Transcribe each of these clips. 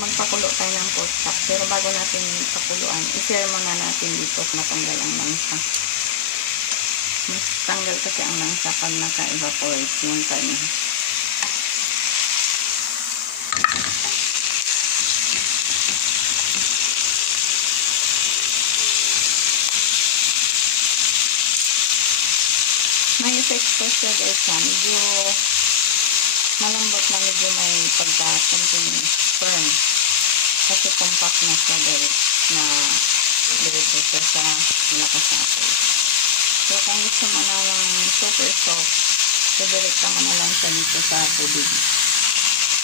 magpakulo tayo ng pork chop. Pero bago natin pakuluan, i-share muna natin dito matanggal ang langsa. Mas tanggal kasi ang langsa pag naka-evaporate yung karne. May effect po siya guys ha. Medyo malambot na, medyo may pagka-konting firm. Kasi compact na siya guys na dito siya sa lakas na apoy. So kung gusto mo na lang super soft, direkta mo na lang siya dito sa tubig.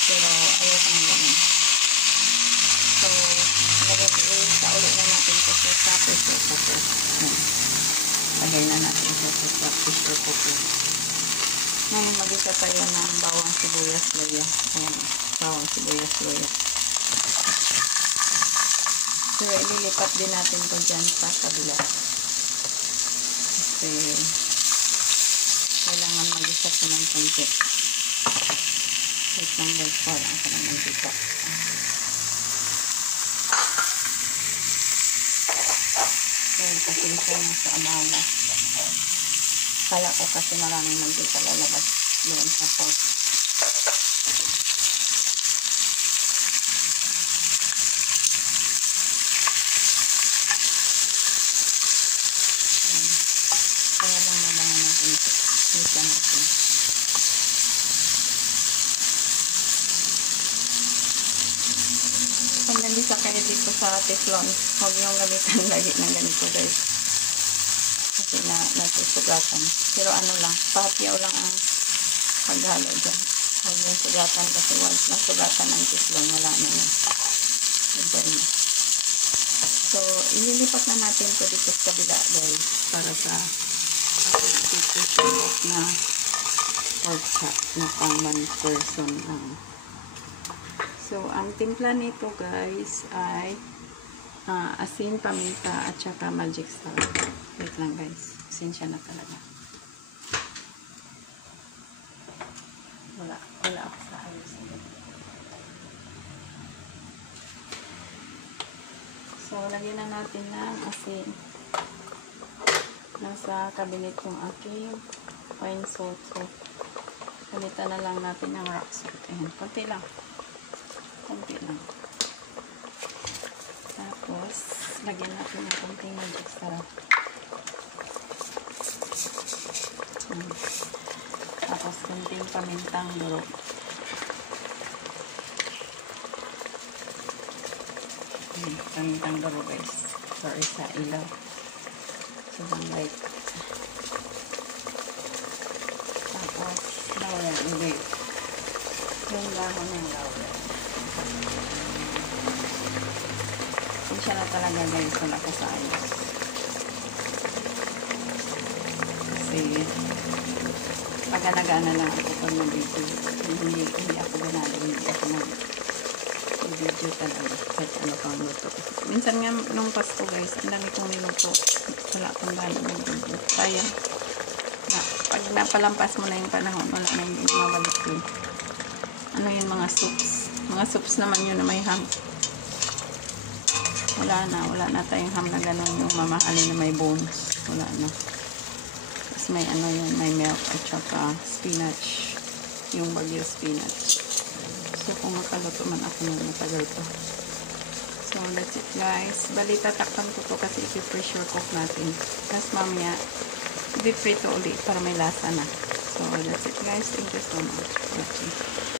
Pero ayoko na ganun. So sa ulit na natin ito sa pressure cooker. Lagay na natin ito sa pressure cooker. Ngayon mag-isa tayo ng bawang sibuyas loya. Ayan, bawang sibuyas loya. So ililipat din natin ito dyan sa kabila. Kasi kailangan mag-isa ito ng konti. Wait lang guys, parang ako na mag-isa. Pasensya na sa abala. Kala ko kasi maraming mantika lalabas doon sa pot. Kaya lang mabangan ng konti. Isa natin. Kung nandisa kayo dito sa teflon, huwag niyong gamitan lagi ng ganito guys. Kasi nasusugatan. Pero ano lang, papyaw lang ang paghalo dyan. Huwag niyong sugatan kasi once nasugatan ng teflon, wala na yun. So, ililipat na natin ito dito sa kabila guys. Para sa na pork chop na pang 1 person lang. So, ang timpla nito guys ay asin, paminta, at saka magic star. Wait lang guys. Asin siya na talaga. Wala ako sa ayos. So, lagyan na natin ng asin. Nasa cabinet yung aking fine salt. So, palitan na lang natin ng rock salt. Ayan, konti lang. Tapos lagyan natin ng konting magic star. Tapos konting pamintang durog. Pamintang durog guys. Sorry sa ilaw. Sobrang light. Tapos laurel ulit. Yung dahon ng laurel. Siya na talaga guys, wala ko sa ayos. Kasi pag-alagaan na lang ako pag mag-video. Hindi ako ganado, hindi ako mag-video talaga kahit ano pang luto. Minsan nga nung Pasko guys, ang dami kong minuto, wala akong gano'n mag-video. Kaya pag napalampas mo na yung panahon, wala na yung mabalik yun. Ano yun, mga soups naman yun na may ham. Wala na tayong ham na gano'n yung mamahalin na may bones. Wala na. Tapos may ano yun, may milk at saka spinach. Yung bagyo spinach. So kung makaluto man ako nung matagal pa. So that's it guys. Bali tatakpan ko to kasi i-pressure cook natin. Tapos mamaya, i-prito ulit para may lasa na. So that's it guys. Thank you so much for watching.